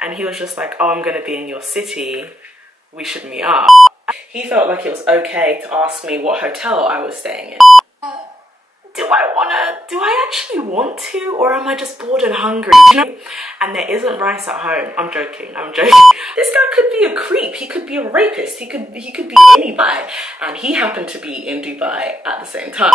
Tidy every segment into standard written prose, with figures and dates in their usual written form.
and he was just like, oh, I'm gonna be in your city, we should meet up. He felt like it was okay to ask me what hotel I was staying in. Do I actually want to, or am I just bored and hungry? You know? And there isn't rice at home. I'm joking. This guy could be a creep, he could be a rapist, he could be anybody. And he happened to be in Dubai at the same time.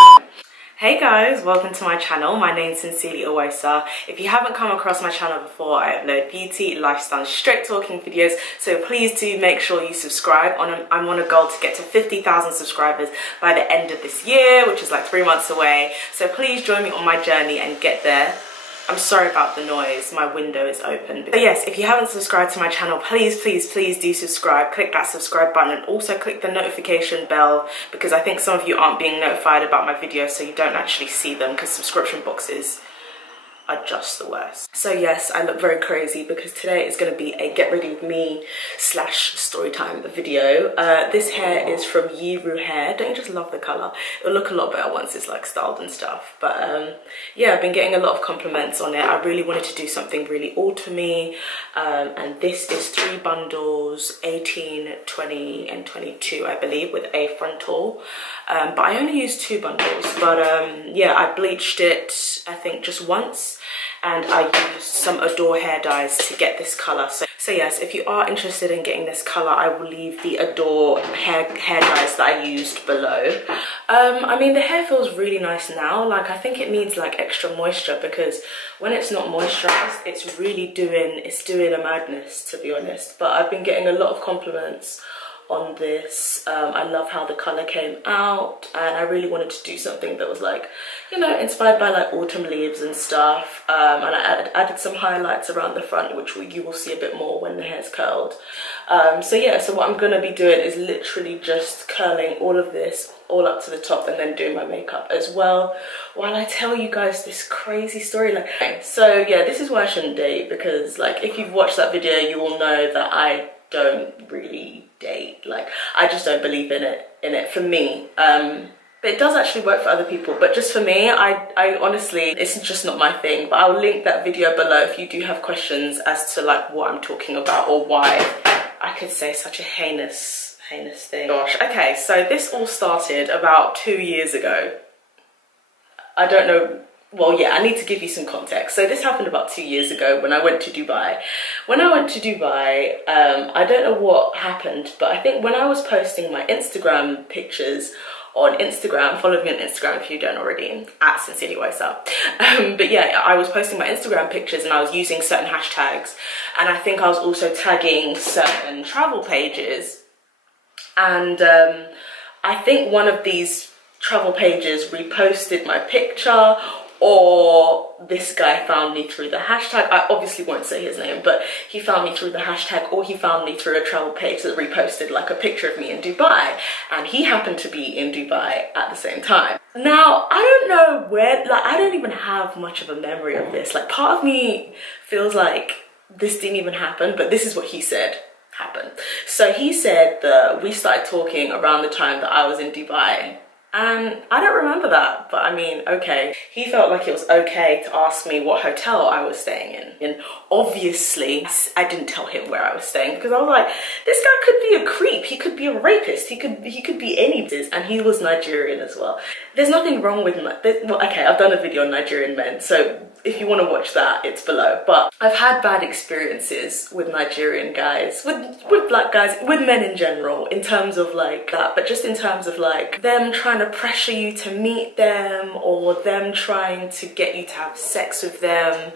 Hey guys, welcome to my channel. My name's SincerelyOghosa. If you haven't come across my channel before, I upload beauty, lifestyle, straight talking videos, so please do make sure you subscribe. I'm on a goal to get to 50,000 subscribers by the end of this year, which is like 3 months away. So please join me on my journey and get there. I'm sorry about the noise, my window is open. But yes, if you haven't subscribed to my channel, please do subscribe. Click that subscribe button and also click the notification bell, because I think some of you aren't being notified about my videos, so you don't actually see them, because subscription boxes are just the worst. So yes, I look very crazy because today is going to be a get ready with me / story time video. This hair is from Yiroo hair. Don't you just love the color? It'll look a lot better once it's like styled and stuff. But yeah, I've been getting a lot of compliments on it. I really wanted to do something really autumny, and this is 3 bundles, 18, 20 and 22 I believe, with a frontal. But I only used 2 bundles. But yeah, I bleached it I think just once, and I used some Adore hair dyes to get this color. So yes, if you are interested in getting this color, I will leave the Adore hair dyes that I used below. I mean, the hair feels really nice now. Like, I think it needs like extra moisture, because when it's not moisturized, it's really doing a madness, to be honest. But I've been getting a lot of compliments on this. I love how the color came out, and I really wanted to do something that was like, you know, inspired by like autumn leaves and stuff. And I added some highlights around the front, which you will see a bit more when the hair's curled. So yeah, so what I'm gonna be doing is literally just curling all of this all up to the top, and then doing my makeup as well, while I tell you guys this crazy story. Like, so yeah, this is why I shouldn't date, because like, if you've watched that video, you will know that I don't really date. Like, I just don't believe in it for me. But it does actually work for other people, but just for me, I honestly, it's just not my thing. But I'll link that video below if you do have questions as to like what I'm talking about, or why I could say such a heinous thing. Gosh, okay, so this all started about 2 years ago. I don't know. Well, yeah, I need to give you some context. So this happened about 2 years ago when I went to Dubai. When I went to Dubai, I don't know what happened, but I think when I was posting my Instagram pictures on Instagram, follow me on Instagram if you don't already, at SincerelyOghosa. But yeah, I was posting my Instagram pictures and I was using certain hashtags, and I think I was also tagging certain travel pages. And I think one of these travel pages reposted my picture, or this guy found me through the hashtag. I obviously won't say his name, but he found me through the hashtag, or he found me through a travel page that reposted like a picture of me in Dubai, and he happened to be in Dubai at the same time. Now, I don't know where, like, I don't even have much of a memory of this. Like, part of me feels like this didn't even happen, but this is what he said happened. So he said that we started talking around the time that I was in Dubai. And I don't remember that, but I mean, okay. He felt like it was okay to ask me what hotel I was staying in. And obviously, I didn't tell him where I was staying, because I was like, this guy could be a creep, he could be a rapist, he could be anything. And he was Nigerian as well. There's nothing wrong with, well, okay, I've done a video on Nigerian men, so if you want to watch that, it's below. But I've had bad experiences with Nigerian guys, with black guys, with men in general, in terms of like that, but just in terms of like them trying to pressure you to meet them, or them trying to get you to have sex with them,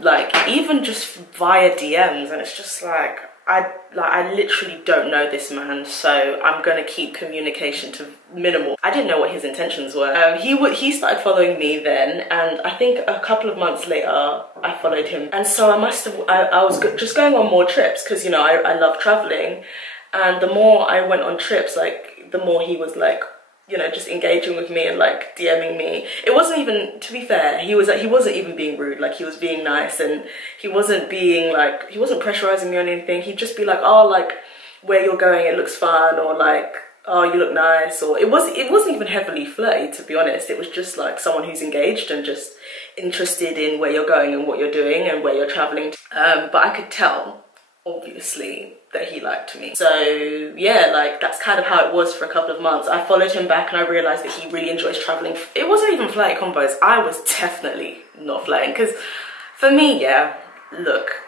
like even just via DMs. And it's just like, I literally don't know this man, so I'm gonna keep communication to minimal. I didn't know what his intentions were. He started following me then, and I think a couple of months later I followed him, and so I was just going on more trips, because you know, I love traveling, and the more I went on trips, like the more he was like, you know, just engaging with me and like DMing me. It wasn't even, to be fair, he wasn't even being rude. Like, he was being nice, and he wasn't being like, he wasn't pressurizing me on anything. He'd just be like, oh, like, where you're going, it looks fun, or like, oh, you look nice, or it wasn't even heavily flirty, to be honest. It was just like someone who's engaged and just interested in where you're going and what you're doing and where you're traveling. But I could tell, obviously, that he liked me. So yeah, like that's kind of how it was for a couple of months. I followed him back and I realized that he really enjoys traveling. It wasn't even flirty combos. I was definitely not flirting, because for me, yeah, look,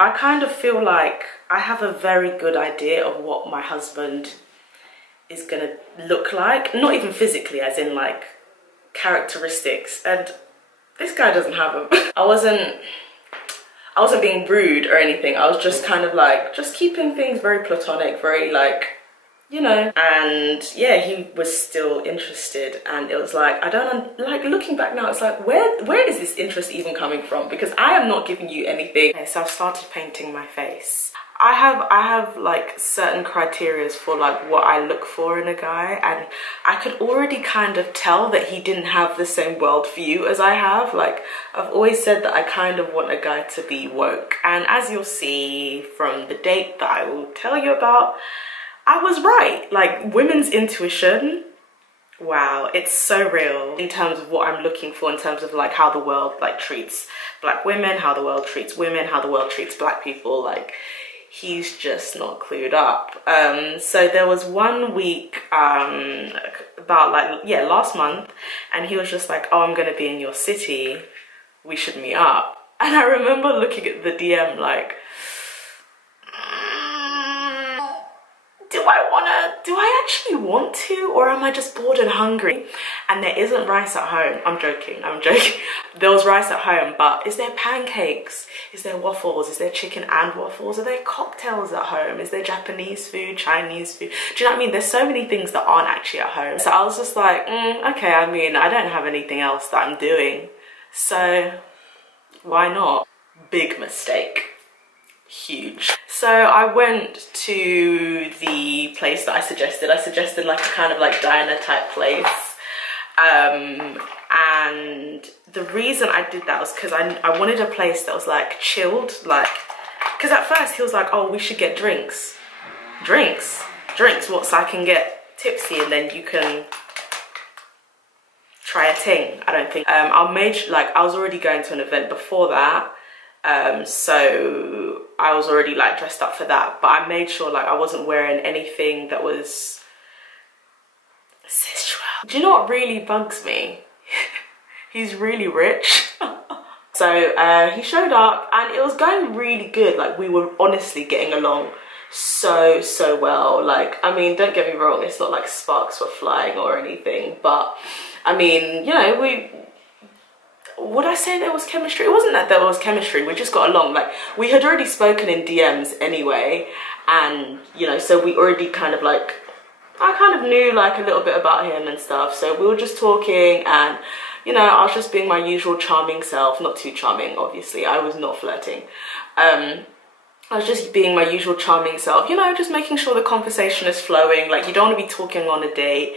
I kind of feel like I have a very good idea of what my husband is gonna look like. Not even physically, as in like characteristics, and this guy doesn't have them. I wasn't being rude or anything. I was just kind of like, just keeping things very platonic, very like, you know. And yeah, he was still interested, and it was like, I don't, like looking back now, it's like, where is this interest even coming from? Because I am not giving you anything. Okay, so I've started painting my face. I have like certain criterias for like what I look for in a guy, and I could already kind of tell that he didn't have the same worldview as I have. Like, I've always said that I kind of want a guy to be woke, and as you'll see from the date that I will tell you about, I was right. Like, women's intuition, wow, it's so real in terms of what I'm looking for, in terms of like how the world like treats black women, how the world treats women, how the world treats black people. Like, he's just not clued up. So there was 1 week, about like, yeah, last month, and he was just like, oh, I'm gonna be in your city, we should meet up. And I remember looking at the DM like, do I actually want to, or am I just bored and hungry? And there isn't rice at home. I'm joking. There was rice at home, but is there pancakes? Is there waffles? Is there chicken and waffles? Are there cocktails at home? Is there Japanese food, Chinese food? Do you know what I mean? There's so many things that aren't actually at home. So I was just like, okay, I mean, I don't have anything else that I'm doing, so why not? Big mistake. Huge. So I went to the place that I suggested. I suggested like a kind of like diner type place. And the reason I did that was because I wanted a place that was like chilled, like, because at first he was like, oh, we should get drinks. Drinks? What, so I can get tipsy and then you can try a ting? I don't think. I was already going to an event before that. So I was already like dressed up for that, but I made sure like I wasn't wearing anything that was sensual. Do you know what really bugs me? He's really rich. So he showed up and it was going really good. Like, we were honestly getting along so well. Like, I mean, don't get me wrong, it's not like sparks were flying or anything, but I mean, you know, would I say there was chemistry? It wasn't that there was chemistry, we just got along. Like, we had already spoken in DMs anyway, and you know, so we already kind of like, I kind of knew like a little bit about him and stuff, so we were just talking, and you know, I was just being my usual charming self. Not too charming, obviously, I was not flirting. I was just being my usual charming self, you know, just making sure the conversation is flowing. Like, you don't want to be talking on a date.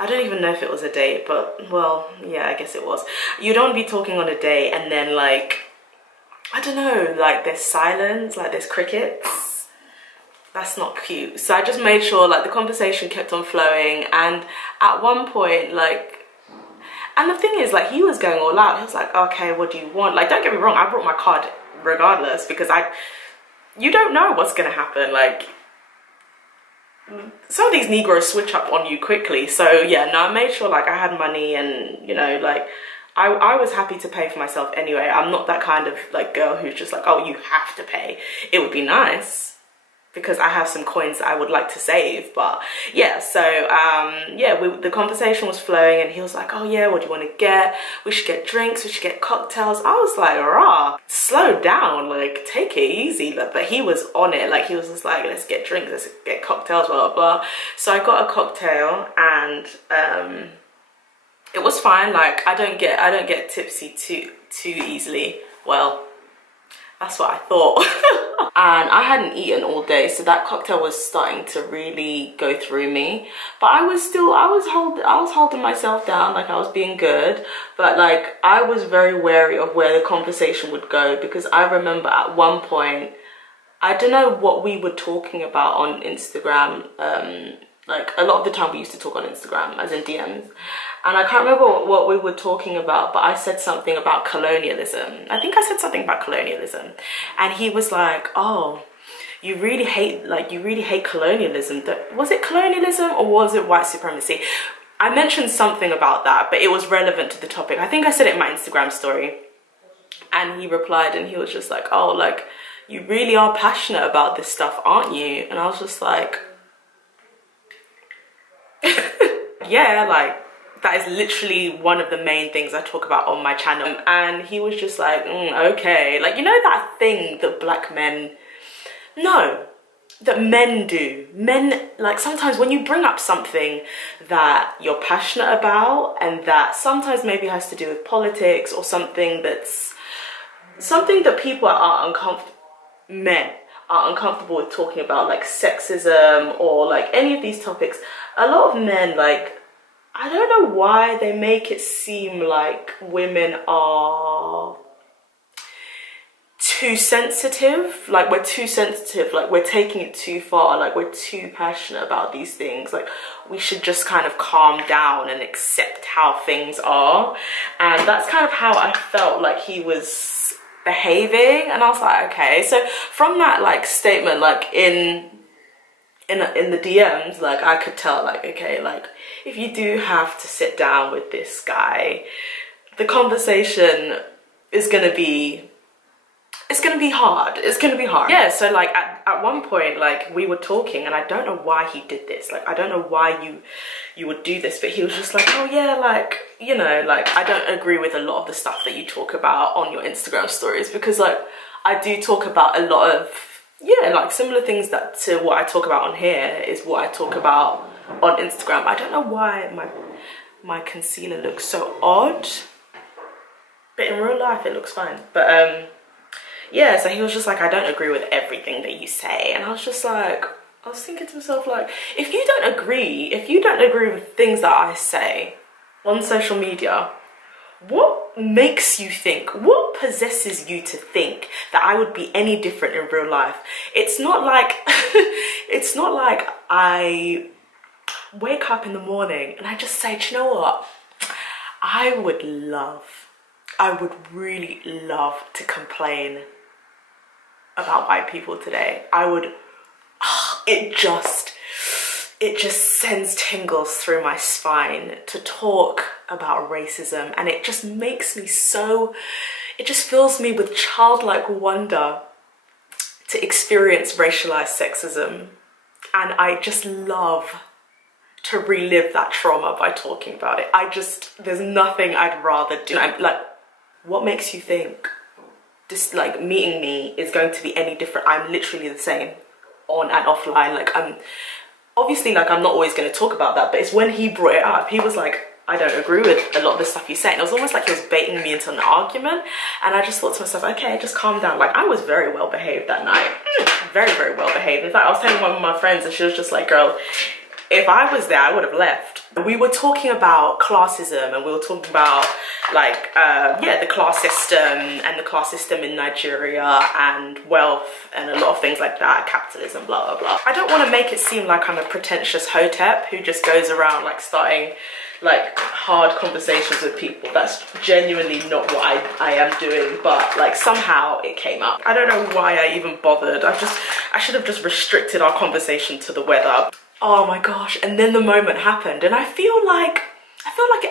I don't even know if it was a date, but well, yeah, I guess it was. You don't be talking on a date and then like, I don't know, like there's silence, like there's crickets. That's not cute. So I just made sure like the conversation kept on flowing, and at one point, like, and the thing is, like, he was going all out. He was like, okay, what do you want? Like, don't get me wrong, I brought my card regardless, because you don't know what's gonna happen. Like, some of these Negroes switch up on you quickly. So yeah, no, I made sure like I had money, and you know, like I was happy to pay for myself anyway. I'm not that kind of like girl who's just like, oh, you have to pay. It would be nice because I have some coins that I would like to save. But yeah, so yeah, the conversation was flowing, and he was like, oh yeah, what do you want to get? We should get drinks, we should get cocktails. I was like, rah, slow down, like take it easy. But he was on it. Like, he was just like, let's get drinks, let's get cocktails, blah blah blah. So I got a cocktail, and it was fine. Like, I don't get tipsy too easily. Well, that's what I thought. And I hadn't eaten all day, so that cocktail was starting to really go through me. But I was holding myself down, like I was being good. But like, I was very wary of where the conversation would go, because I remember at one point, I don't know what we were talking about on Instagram. Like, a lot of the time we used to talk on Instagram, as in DMs. And I can't remember what we were talking about, but I said something about colonialism. I think I said something about colonialism. And he was like, oh, you really hate colonialism. Was it colonialism or was it white supremacy? I mentioned something about that, but it was relevant to the topic. I think I said it in my Instagram story. And he replied and he was just like, oh, like, you really are passionate about this stuff, aren't you? And I was just like, yeah, like, that is literally one of the main things I talk about on my channel. And he was just like, okay. Like, you know that thing that black men, no, that men do. Men, like, sometimes when you bring up something that you're passionate about and that sometimes maybe has to do with politics or something that's, something that people are uncomfortable, men are uncomfortable with talking about, like sexism or like any of these topics, a lot of men, like, I don't know why they make it seem like women are too sensitive, like we're too sensitive, like we're taking it too far, like we're too passionate about these things, like we should just kind of calm down and accept how things are. And that's kind of how I felt like he was behaving. And I was like, okay. So from that like statement, like in the DMs, like I could tell, like, okay, like if you do have to sit down with this guy, the conversation is gonna be, it's gonna be hard. It's gonna be hard. Yeah, so like at one point, like we were talking and I don't know why he did this. Like, I don't know why you would do this, but he was just like, oh yeah, like, you know, like I don't agree with a lot of the stuff that you talk about on your Instagram stories, because like I do talk about a lot of, yeah, like similar things that to what I talk about on here is what I talk about on Instagram. I don't know why my concealer looks so odd, but in real life it looks fine. But yeah, so he was just like, I don't agree with everything that you say. And I was just like, I was thinking to myself, like, if you don't agree with things that I say on social media, what makes you think, what possesses you to think that I would be any different in real life? It's not like, it's not like I wake up in the morning and I just say, do you know what? I would really love to complain about white people today. I would, it just sends tingles through my spine to talk about racism, and it just makes me so, it just fills me with childlike wonder to experience racialized sexism. And I just love to relive that trauma by talking about it. There's nothing I'd rather do. I'm like, what makes you think this, like, meeting me is going to be any different? I'm literally the same on and offline. Like, obviously, like, I'm not always going to talk about that, but it's when he brought it up, he was like, I don't agree with a lot of the stuff you say. And it was almost like he was baiting me into an argument. And I just thought to myself, okay, just calm down. Like, I was very well behaved that night. Very, very well behaved. In fact, I was telling one of my friends and she was just like, girl, if I was there, I would have left. We were talking about classism and we were talking about, like, yeah, the class system and the class system in Nigeria and wealth and a lot of things like that, capitalism, blah, blah, blah. I don't want to make it seem like I'm a pretentious hotep who just goes around, like, starting, like, hard conversations with people. That's genuinely not what I am doing, but, like, somehow it came up. I don't know why I even bothered. I should have just restricted our conversation to the weather. Oh my gosh, and then the moment happened and I feel like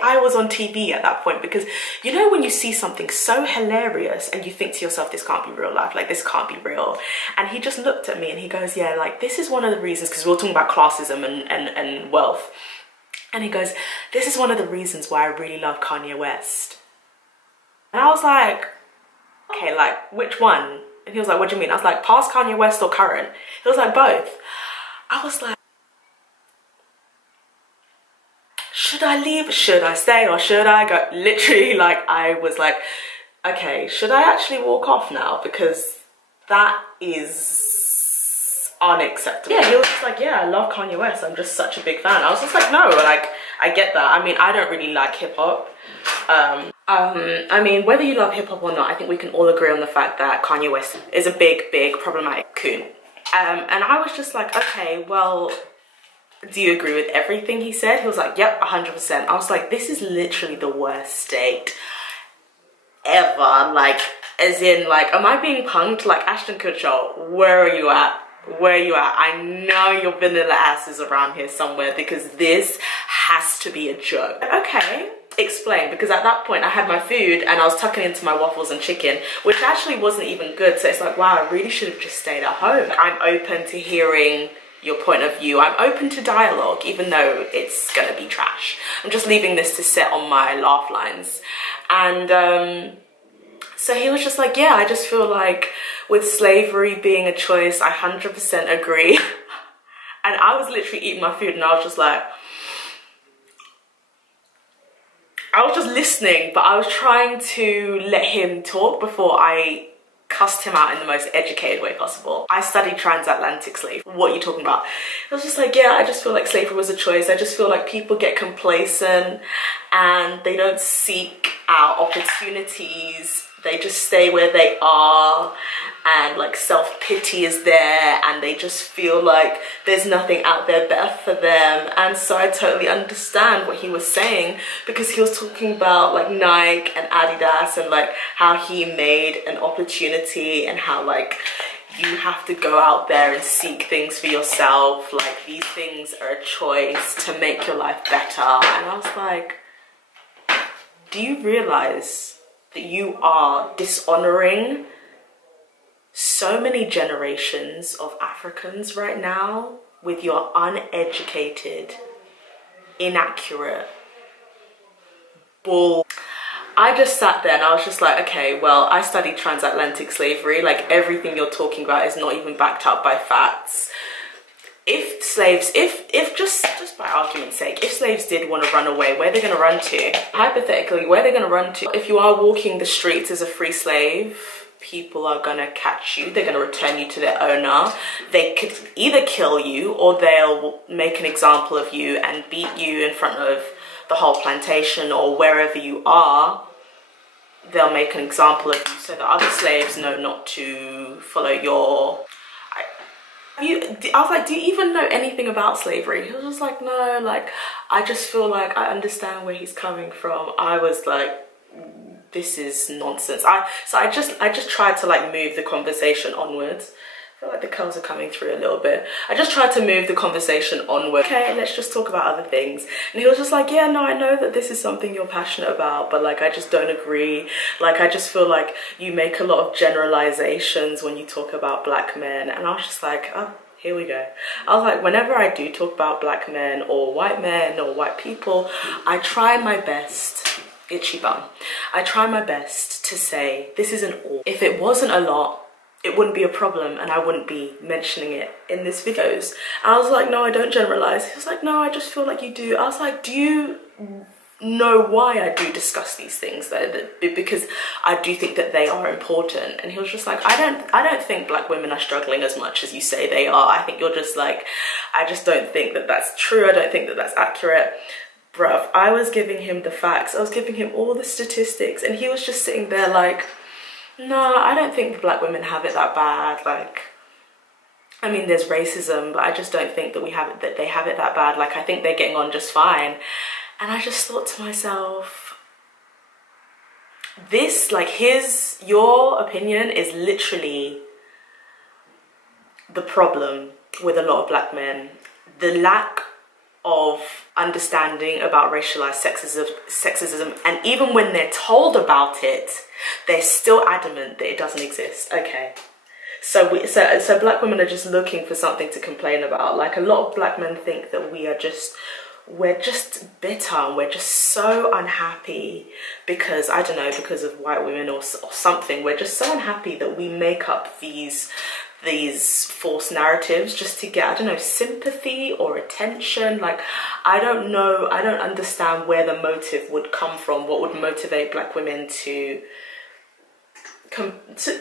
I was on TV at that point, because you know when you see something so hilarious and you think to yourself, this can't be real life, like this can't be real. And he just looked at me and he goes, yeah, like this is one of the reasons, because we were talking about classism and wealth. And he goes, this is one of the reasons why I really love Kanye West. And I was like, okay, like which one? And he was like, what do you mean? I was like, past Kanye West or current? He was like, both. I was like, should I leave? Should I stay or should I go? Literally, like, I was like, okay, should I actually walk off now? Because that is unacceptable. Yeah, he was just like, yeah, I love Kanye West. I'm just such a big fan. I was just like, no, like, I get that. I mean, I don't really like hip hop. I mean, whether you love hip hop or not, I think we can all agree on the fact that Kanye West is a big, big problematic coon. And I was just like, okay, well, do you agree with everything he said? He was like, yep, 100%. I was like, this is literally the worst state ever. Like, as in, like, am I being punked? Like, Ashton Kutcher, where are you at? Where are you at? I know your vanilla ass is around here somewhere, because this has to be a joke. Okay, explain. Because at that point I had my food and I was tucking into my waffles and chicken, which actually wasn't even good. So it's like, wow, I really should have just stayed at home. I'm open to hearing your point of view. I'm open to dialogue, even though it's gonna be trash. I'm just leaving this to sit on my laugh lines. And so he was just like, yeah, I just feel like with slavery being a choice, I 100% agree. And I was literally eating my food and I was just like, I was just listening, but I was trying to let him talk before I cussed him out in the most educated way possible. I studied transatlantic slavery. What are you talking about? I was just like, yeah, I just feel like slavery was a choice. I just feel like people get complacent and they don't seek out opportunities. They just stay where they are, and like self-pity is there, and they just feel like there's nothing out there better for them. And so I totally understand what he was saying, because he was talking about like Nike and Adidas and like how he made an opportunity, and how like you have to go out there and seek things for yourself. Like, these things are a choice to make your life better. And I was like, do you realize that you are dishonoring so many generations of Africans right now with your uneducated, inaccurate bull? I just sat there and I was just like, okay, well, I studied transatlantic slavery. Like, everything you're talking about is not even backed up by facts. If slaves, if just by argument's sake, if slaves did want to run away, where are they going to run to? Hypothetically, where are they going to run to? If you are walking the streets as a free slave, people are going to catch you. They're going to return you to their owner. They could either kill you, or they'll make an example of you and beat you in front of the whole plantation, or wherever you are. They'll make an example of you so that other slaves know not to follow your... I was like, do you even know anything about slavery? He was just like, no, like, I just feel like I understand where he's coming from. I was like, this is nonsense. So I just tried to like move the conversation onwards. I feel like the curls are coming through a little bit. I just tried to move the conversation onward. Okay, let's just talk about other things. And he was just like, yeah, no, I know that this is something you're passionate about, but like, I just don't agree. Like, I just feel like you make a lot of generalizations when you talk about black men. And I was just like, oh, here we go. I was like, whenever I do talk about black men or white people, I try my best, itchy bum. I try my best to say, this isn't all. If it wasn't a lot, it wouldn't be a problem, and I wouldn't be mentioning it in these videos. And I was like, no, I don't generalize. He was like, no, I just feel like you do. I was like, do you know why I do discuss these things though? Because I do think that they are important. And he was just like, I don't think black women are struggling as much as you say they are. I think you're just like, I just don't think that that's true. I don't think that that's accurate. Bruv, I was giving him the facts. I was giving him all the statistics, and he was just sitting there like, no, I don't think black women have it that bad. Like, I mean, there's racism, but I just don't think that they have it that bad. Like, I think they're getting on just fine. And I just thought to myself, this, like, your opinion is literally the problem with a lot of black men. The lack of understanding about racialized sexism, and even when they're told about it, they're still adamant that it doesn't exist. Okay, so black women are just looking for something to complain about. Like, a lot of black men think that we're just bitter, and we're just so unhappy because, I don't know, because of white women or something. We're just so unhappy that we make up these false narratives just to get, I don't know, sympathy or attention. Like, I don't know, I don't understand where the motive would come from. What would motivate black women to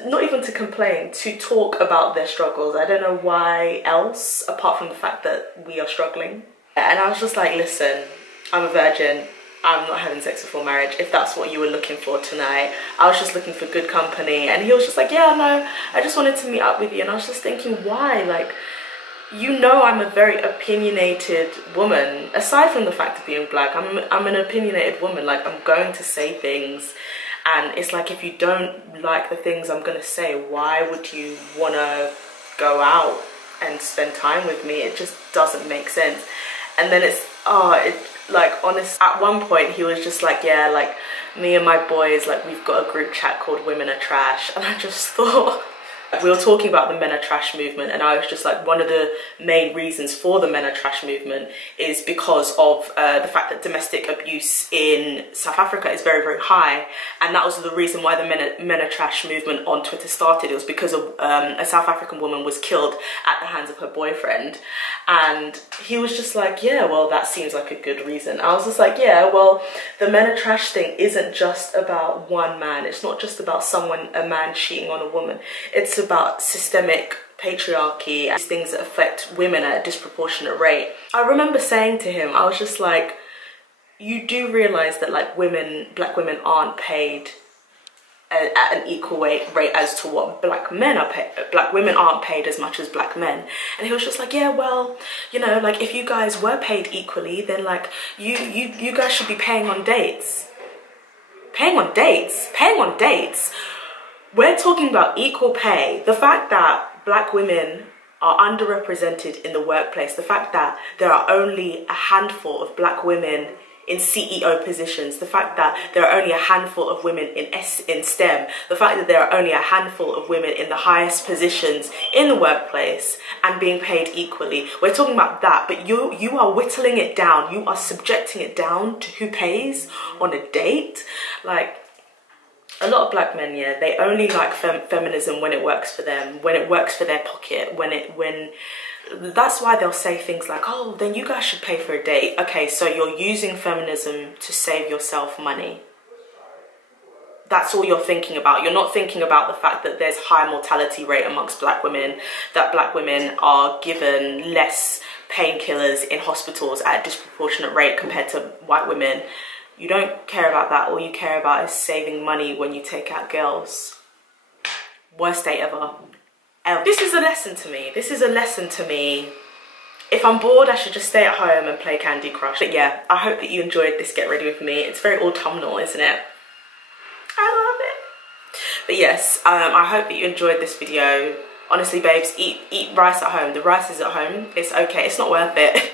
not even to complain, to talk about their struggles? I don't know why else, apart from the fact that we are struggling. And I was just like, listen, I'm a virgin. I'm not having sex before marriage. If that's what you were looking for tonight, I was just looking for good company. And he was just like, yeah, no, I just wanted to meet up with you. And I was just thinking, why? Like, you know I'm a very opinionated woman. Aside from the fact of being black, I'm an opinionated woman. Like, I'm going to say things, and it's like, if you don't like the things I'm gonna say, why would you wanna go out and spend time with me? It just doesn't make sense. And then like, honest, at one point he was just like, yeah, like, me and my boys, like, we've got a group chat called Women Are Trash. And I just thought, we were talking about the Men Are Trash movement, and I was just like, one of the main reasons for the Men Are Trash movement is because of the fact that domestic abuse in South Africa is very, very high. And that was the reason why the Men Are Trash movement on Twitter started. It was because of a South African woman was killed at the hands of her boyfriend. And he was just like, yeah, well, that seems like a good reason. I was just like, yeah, well, the Men Are Trash thing isn't just about one man. It's not just about a man cheating on a woman. It's about systemic patriarchy and things that affect women at a disproportionate rate. I remember saying to him, I was just like, you do realize that, like, black women aren't paid at an equal rate as to what black men are paid. Black women aren't paid as much as black men. And he was just like, yeah, well, you know, like, if you guys were paid equally, then, like, you guys should be paying on dates. Paying on dates. We're talking about equal pay. The fact that black women are underrepresented in the workplace, the fact that there are only a handful of black women in CEO positions, the fact that there are only a handful of women in STEM, the fact that there are only a handful of women in the highest positions in the workplace and being paid equally. We're talking about that, but you are whittling it down. You are subjecting it down to who pays on a date. Like, a lot of black men, yeah, they only like feminism when it works for them, when it works for their pocket, that's why they'll say things like, oh, then you guys should pay for a date. Okay, so you're using feminism to save yourself money. That's all you're thinking about. You're not thinking about the fact that there's high mortality rate amongst black women, that black women are given less painkillers in hospitals at a disproportionate rate compared to white women. You don't care about that. All you care about is saving money when you take out girls. Worst date ever. This is a lesson to me. This is a lesson to me. If I'm bored, I should just stay at home and play Candy Crush. But yeah, I hope that you enjoyed this Get Ready With Me. It's very autumnal, isn't it? I love it. But yes, I hope that you enjoyed this video. Honestly, babes, eat rice at home. The rice is at home. It's okay. It's not worth it.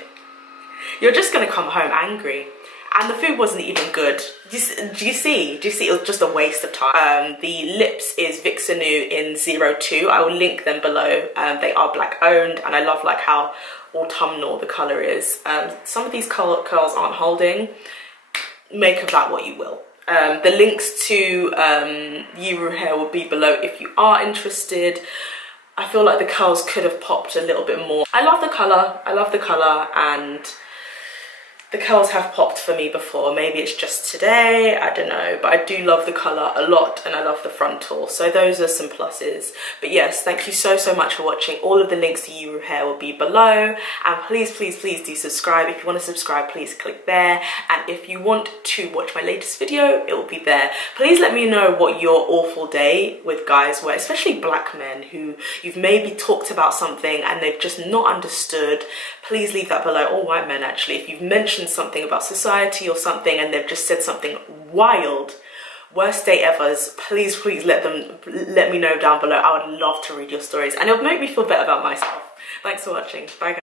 You're just going to come home angry. And the food wasn't even good. Do you see? It was just a waste of time. The lips is Vixenu in 02. I will link them below. They are black owned, and I love like how autumnal the colour is. Some of these curls aren't holding. Make of that what you will. The links to Yiroo hair will be below if you are interested. I feel like the curls could have popped a little bit more. I love the colour, and the curls have popped for me before. Maybe it's just today, I don't know, but I do love the colour a lot, and I love the frontal, so those are some pluses. But yes, thank you so much for watching. All of the links to Yiroo hair will be below, and please do subscribe. If you want to subscribe, please click there, and if you want to watch my latest video, it will be there. Please let me know what your awful day with guys were, especially black men who you've maybe talked about something and they've just not understood. Please leave that below, or white men actually. If you've mentioned something about society or something and they've just said something wild, worst day ever's, please let me know down below. I would love to read your stories, and it'll make me feel better about myself. Thanks for watching. Bye guys.